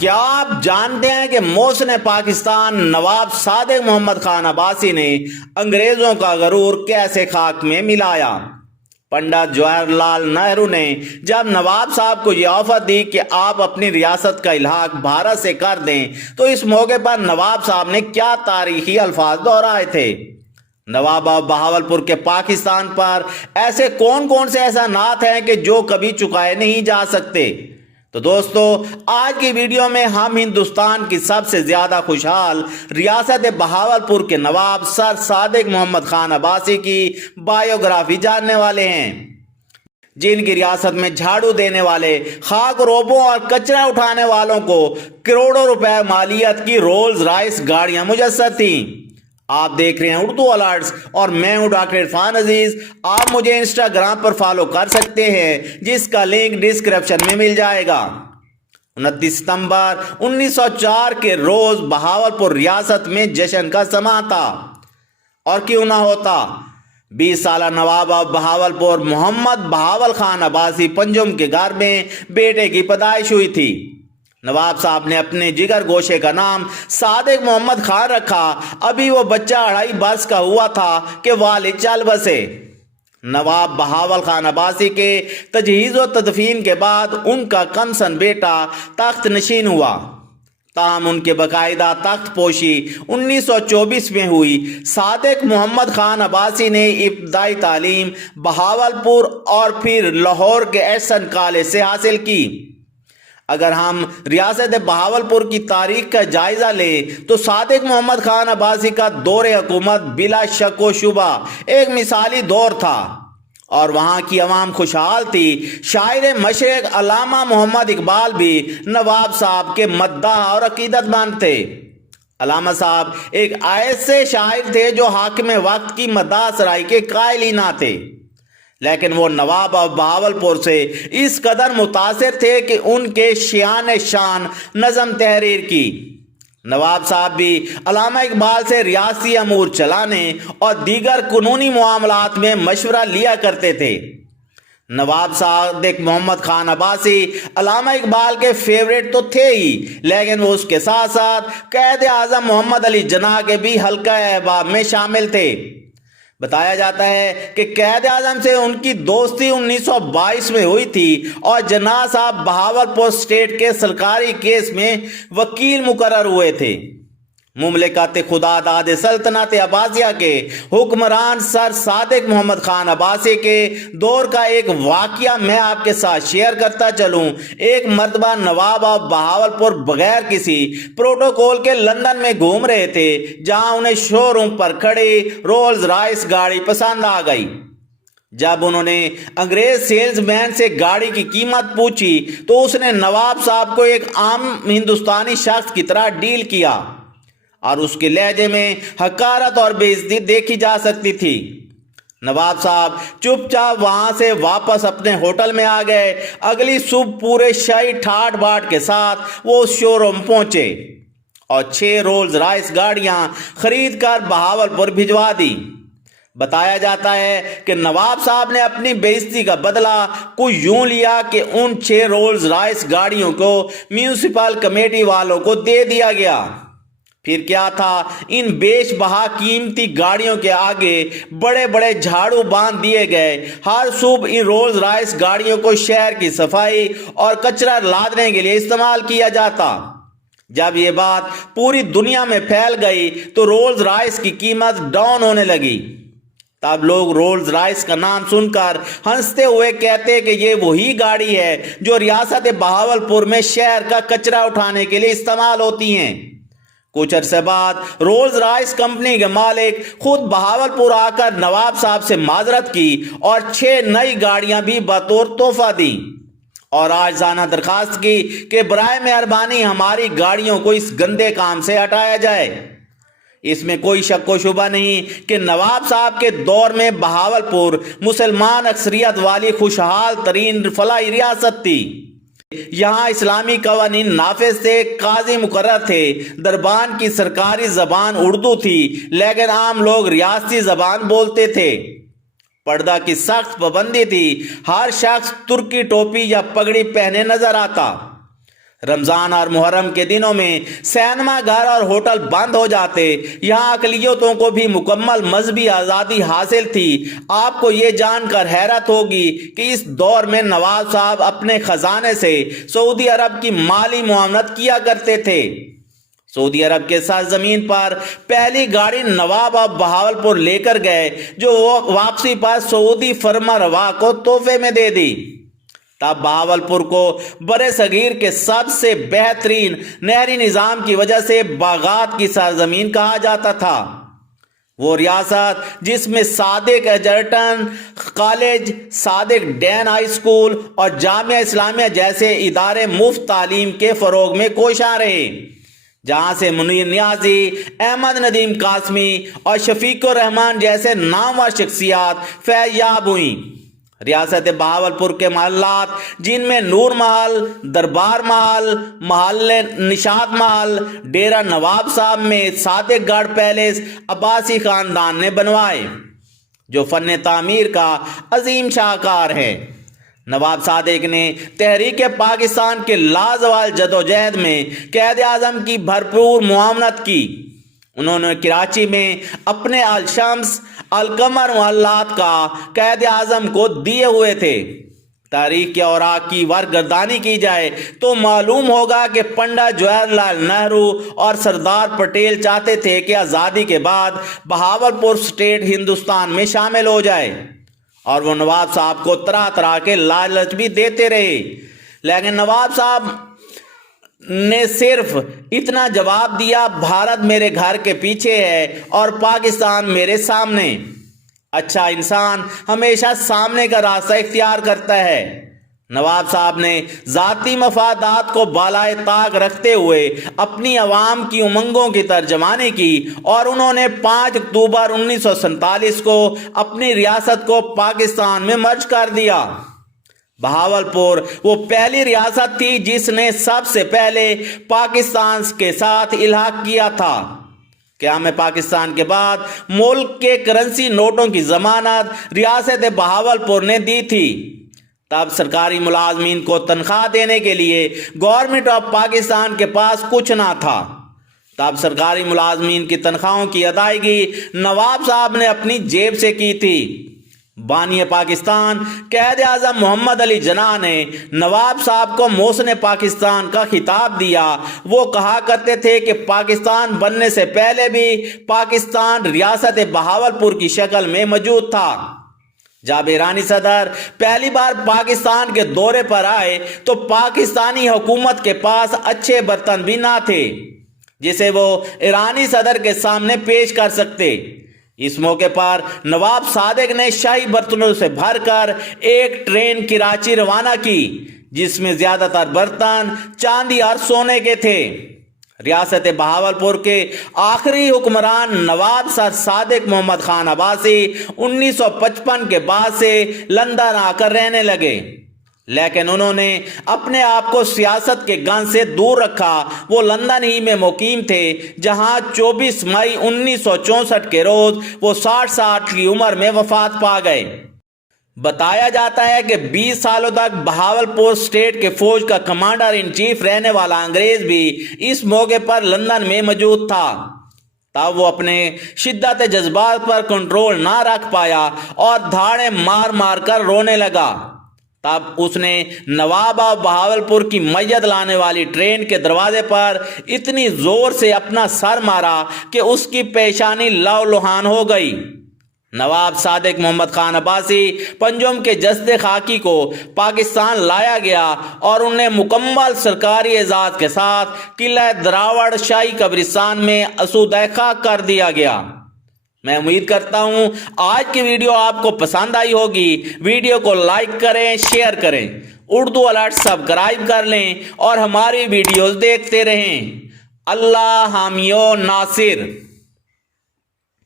کیا آپ جانتے ہیں کہ محسن پاکستان نواب صادق محمد خان عباسی نے انگریزوں کا غرور کیسے خاک میں ملایا؟ پنڈت جواہر لال نہرو نے جب نواب صاحب کو یہ آفر دی کہ آپ اپنی ریاست کا الحاق بھارت سے کر دیں تو اس موقع پر نواب صاحب نے کیا تاریخی الفاظ دہرائے تھے؟ نواب بہاولپور کے پاکستان پر ایسے کون سے احسانات ہیں کہ جو کبھی چکائے نہیں جا سکتے؟ تو دوستو، آج کی ویڈیو میں ہم ہندوستان کی سب سے زیادہ خوشحال ریاست بہاولپور کے نواب سر صادق محمد خان عباسی کی بائیوگرافی جاننے والے ہیں، جن کی ریاست میں جھاڑو دینے والے، خاک روبوں اور کچرا اٹھانے والوں کو کروڑوں روپے مالیت کی رولز رائس گاڑیاں میسر تھیں۔ آپ دیکھ رہے ہیں اردو الرٹس اور میں ہوں ڈاکٹر عرفان عزیز۔ آپ مجھے انسٹاگرام پر فالو کر سکتے ہیں، جس کا لنک ڈسکرپشن میں مل جائے گا۔ 29 ستمبر 1904 کے روز بہاولپور ریاست میں جشن کا سماں تھا، اور کیوں نہ ہوتا۔ 20 سالہ نواب بہاولپور محمد بہاول خان عباسی پنجم کے گھر میں بیٹے کی پیدائش ہوئی تھی۔ نواب صاحب نے اپنے جگر گوشے کا نام صادق محمد خان رکھا۔ ابھی وہ بچہ 2.5 برس کا ہوا تھا کہ والد چل بسے۔ نواب بہاول خان عباسی کے تجہیز و تدفین کے بعد ان کا کمسن بیٹا تخت نشین ہوا، تاہم ان کے باقاعدہ تخت پوشی 1924 میں ہوئی۔ صادق محمد خان عباسی نے ابتدائی تعلیم بہاولپور اور پھر لاہور کے ایسن کالج سے حاصل کی۔ اگر ہم ریاست بہاولپور کی تاریخ کا جائزہ لیں تو صادق محمد خان عباسی کا دور حکومت بلا شک و شبہ ایک مثالی دور تھا، اور وہاں کی عوام خوشحال تھی۔ شاعر مشرق علامہ محمد اقبال بھی نواب صاحب کے مداح اور عقیدت مند تھے۔ علامہ صاحب ایک ایسے شاعر تھے جو حاکم وقت کی مداح سرائی کے قائل ہی نہ تھے، لیکن وہ نواب بہاولپور سے اس قدر متاثر تھے کہ ان کے شان نظم تحریر کی۔ نواب صاحب بھی علامہ اقبال سے ریاستی امور چلانے اور دیگر قانونی معاملات میں مشورہ لیا کرتے تھے۔ نواب صادق محمد خان عباسی علامہ اقبال کے فیورٹ تو تھے ہی، لیکن وہ اس کے ساتھ ساتھ قائد اعظم محمد علی جناح کے بھی حلقہ احباب میں شامل تھے۔ بتایا جاتا ہے کہ قائد اعظم سے ان کی دوستی 1922 میں ہوئی تھی، اور جناح صاحب بہاولپور اسٹیٹ کے سرکاری کیس میں وکیل مقرر ہوئے تھے۔ مملکت خدا داد سلطنت عباسیہ کے حکمران سر صادق محمد خان عباسی کے دور کا ایک واقعہ میں آپ کے ساتھ شیئر کرتا چلوں۔ ایک مرتبہ نواب بہاولپور بغیر کسی پروٹوکول کے لندن میں گھوم رہے تھے، جہاں انہیں شو روم پر کھڑی رولز رائس گاڑی پسند آ گئی۔ جب انہوں نے انگریز سیلز مین سے گاڑی کی قیمت پوچھی تو اس نے نواب صاحب کو ایک عام ہندوستانی شخص کی طرح ڈیل کیا، اور اس کے لہجے میں حقارت اور بے عزتی دیکھی جا سکتی تھی۔ نواب صاحب چپ چاپ وہاں سے واپس اپنے ہوٹل میں آ گئے۔ اگلی صبح پورے شاہی ٹھاٹ باٹ کے ساتھ وہ اس شو روم پہنچے اور 6 رولز رائس گاڑیاں خرید کر بہاولپور بھجوا دی۔ بتایا جاتا ہے کہ نواب صاحب نے اپنی بے عزتی کا بدلہ کچھ یوں لیا کہ ان 6 رولز رائس گاڑیوں کو میونسپل کمیٹی والوں کو دے دیا گیا۔ پھر کیا تھا، ان بیش بہا قیمتی گاڑیوں کے آگے بڑے بڑے جھاڑو باندھ دیے گئے۔ ہر صبح ان رولز رائس گاڑیوں کو شہر کی صفائی اور کچرا لادنے کے لیے استعمال کیا جاتا۔ جب یہ بات پوری دنیا میں پھیل گئی تو رولز رائس کی قیمت ڈاؤن ہونے لگی۔ تب لوگ رولز رائس کا نام سن کر ہنستے ہوئے کہتے کہ یہ وہی گاڑی ہے جو ریاست بہاولپور میں شہر کا کچرا اٹھانے کے لیے استعمال ہوتی ہیں۔ کچھ عرصے بعد رولز رائس کمپنی کے مالک خود بہاولپور آ کر نواب صاحب سے معذرت کی اور 6 نئی گاڑیاں بھی بطور تحفہ دیں، اور عاجزانہ درخواست کی کہ برائے مہربانی ہماری گاڑیوں کو اس گندے کام سے ہٹایا جائے۔ اس میں کوئی شک و شبہ نہیں کہ نواب صاحب کے دور میں بہاولپور مسلمان اکثریت والی خوشحال ترین فلاحی ریاست تھی۔ یہاں اسلامی قوانین نافذ تھے، قاضی مقرر تھے، دربان کی سرکاری زبان اردو تھی، لیکن عام لوگ ریاستی زبان بولتے تھے۔ پردہ کی سخت پابندی تھی، ہر شخص ترکی ٹوپی یا پگڑی پہنے نظر آتا۔ رمضان اور محرم کے دنوں میں سینما گھر اور ہوٹل بند ہو جاتے، یہاں اقلیتوں کو بھی مکمل مذہبی آزادی حاصل تھی۔ آپ کو یہ جان کر حیرت ہوگی کہ اس دور میں نواب صاحب اپنے خزانے سے سعودی عرب کی مالی معاونت کیا کرتے تھے۔ سعودی عرب کے سرزمین پر پہلی گاڑی نواب اب بہاولپور لے کر گئے، جو وہ واپسی پر سعودی فرما روا کو تحفے میں دے دی۔ تب بہاولپور کو برے صغیر کے سب سے بہترین نہری نظام کی وجہ سے باغات کی سرزمین کہا جاتا تھا۔ وہ ریاست جس میں صادق ایجرٹن کالج، صادق ڈین ہائی اسکول اور جامعہ اسلامیہ جیسے ادارے مفت تعلیم کے فروغ میں کوشاں رہے، جہاں سے منیر نیازی، احمد ندیم قاسمی اور شفیق الرحمان جیسے نامور شخصیات فیض یاب ہوئیں۔ ریاست بہاولپور کے محلات جن میں نور محل، دربار محل، محل نشاط محل، ڈیرہ نواب صاحب میں صادق گڑھ پیلیس عباسی خاندان نے بنوائے، جو فن تعمیر کا عظیم شاہکار ہے۔ نواب صادق نے تحریک پاکستان کے لازوال جدوجہد میں قائد اعظم کی بھرپور معاونت کی۔ انہوں نے کراچی میں اپنے الشمس، القمر محلات کا قائد اعظم کو دیے ہوئے تھے۔ تاریخ کے اوراق کی ورگردانی کی جائے تو معلوم ہوگا کہ پنڈت جواہر لال نہرو اور سردار پٹیل چاہتے تھے کہ آزادی کے بعد بہاولپور اسٹیٹ ہندوستان میں شامل ہو جائے، اور وہ نواب صاحب کو طرح طرح کے لالچ بھی دیتے رہے، لیکن نواب صاحب نے صرف اتنا جواب دیا: بھارت میرے گھر کے پیچھے ہے اور پاکستان میرے سامنے۔ اچھا انسان ہمیشہ سامنے کا راستہ اختیار کرتا ہے۔ نواب صاحب نے ذاتی مفادات کو بالائے طاق رکھتے ہوئے اپنی عوام کی امنگوں کی ترجمانی کی، اور انہوں نے 5 اکتوبر 1947 کو اپنی ریاست کو پاکستان میں مرج کر دیا۔ بہاولپور وہ پہلی ریاست تھی جس نے سب سے پہلے پاکستان کے ساتھ الحاق کیا تھا۔ قیام پاکستان کے بعد ملک کے کرنسی نوٹوں کی ضمانت ریاست بہاولپور نے دی تھی۔ تب سرکاری ملازمین کو تنخواہ دینے کے لیے گورنمنٹ آف پاکستان کے پاس کچھ نہ تھا۔ تب سرکاری ملازمین کی تنخواہوں کی ادائیگی نواب صاحب نے اپنی جیب سے کی تھی۔ بانی پاکستان قائد اعظم محمد علی جناح نے نواب صاحب کو محسن پاکستان کا خطاب دیا۔ وہ کہا کرتے تھے کہ پاکستان بننے سے پہلے بھی پاکستان ریاست بہاولپور کی شکل میں موجود تھا۔ جب ایرانی صدر پہلی بار پاکستان کے دورے پر آئے تو پاکستانی حکومت کے پاس اچھے برتن بھی نہ تھے جسے وہ ایرانی صدر کے سامنے پیش کر سکتے۔ اس موقع پر نواب صادق نے شاہی برتنوں سے بھر کر ایک ٹرین کراچی روانہ کی، جس میں زیادہ تر برتن چاندی اور سونے کے تھے۔ ریاست بہاولپور کے آخری حکمران نواب سر صادق محمد خان عباسی 1955 کے بعد سے لندن آ کر رہنے لگے، لیکن انہوں نے اپنے آپ کو سیاست کے گن سے دور رکھا۔ وہ لندن ہی میں مقیم تھے، جہاں 24 مئی 1964 کے روز وہ 60 سال کی عمر میں وفات پا گئے۔ بتایا جاتا ہے کہ 20 سالوں تک بہاولپور اسٹیٹ کے فوج کا کمانڈر ان چیف رہنے والا انگریز بھی اس موقع پر لندن میں موجود تھا۔ تب وہ اپنے شدت جذبات پر کنٹرول نہ رکھ پایا اور دھاڑیں مار مار کر رونے لگا۔ تب اس نے نواب آف بہاولپور کی میت لانے والی ٹرین کے دروازے پر اتنی زور سے اپنا سر مارا کہ اس کی پیشانی لہو لہان ہو گئی۔ نواب صادق محمد خان عباسی پنجم کے جسد خاکی کو پاکستان لایا گیا اور انہیں مکمل سرکاری اعزاز کے ساتھ قلعہ دراوڑ شاہی قبرستان میں اسودہ خاک کر دیا گیا۔ میں امید کرتا ہوں آج کی ویڈیو آپ کو پسند آئی ہوگی۔ ویڈیو کو لائک کریں، شیئر کریں، اردو الرٹ سبسکرائب کر لیں اور ہماری ویڈیوز دیکھتے رہیں۔ اللہ حامی و ناصر۔